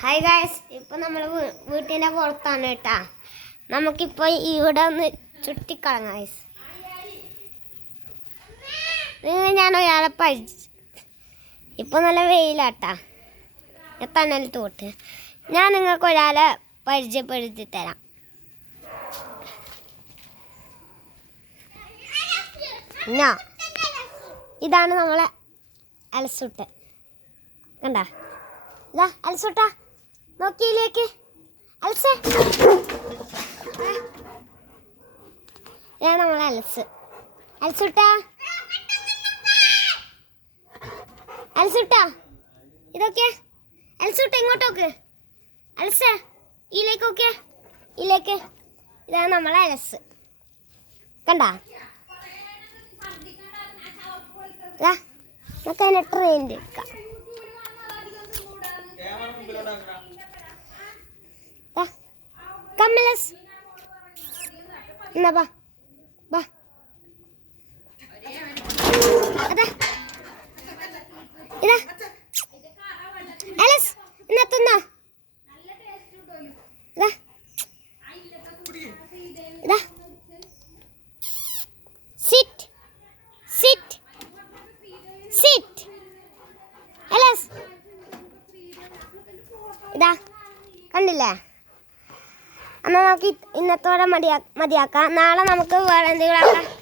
Hi guys, ഇപ്പം നമ്മൾ വീട്ടിൻ്റെ പുറത്താണ് കേട്ടാ. നമുക്കിപ്പോൾ ഇവിടെ ഒന്ന് ചുറ്റിക്കളങ്ങാം ഗായ്സ്. ഞാൻ ഒരാളെ ഇപ്പം നല്ല വെയിലാട്ടാ, തണൽ തോട്ട്. ഞാൻ നിങ്ങൾക്ക് ഒരാളെ പരിചയപ്പെടുത്തി തരാം. ഇതാണ് നമ്മളെ അലസുട്ട്. കണ്ട, ഇതാ അലസുട്ടാ, നോക്കിയിലേക്ക് അലസ്. ഇതാണ് നമ്മളെ അലസുട്ടാ. അലസുട്ടാ, ഇതൊക്കെ അലസുട്ട, ഇങ്ങോട്ടോക്ക് അലസ, ഇതിലേക്ക് നോക്കിയ, ഇതിലേക്ക്. ഇതാണ് നമ്മളെ അലസ്. കണ്ട, നമുക്ക് അതിനെ ട്രെയിൻ എടുക്കാം. കമ്മലസ്, എന്നാ ബാ ബാ. അതാ ഇതാ അലസ്, എന്നാ തിന്നോ. ഇതാ ഇതാ, സിറ്റ് സിറ്റ് സിറ്റ് അലസ്. ഇതാ കണ്ടില്ലേ? എന്നാൽ നമുക്ക് ഇന്നത്തോടെ മതിയാക്കാം. നാളെ നമുക്ക് വേറെ എന്തെങ്കിലും ആക്കാം.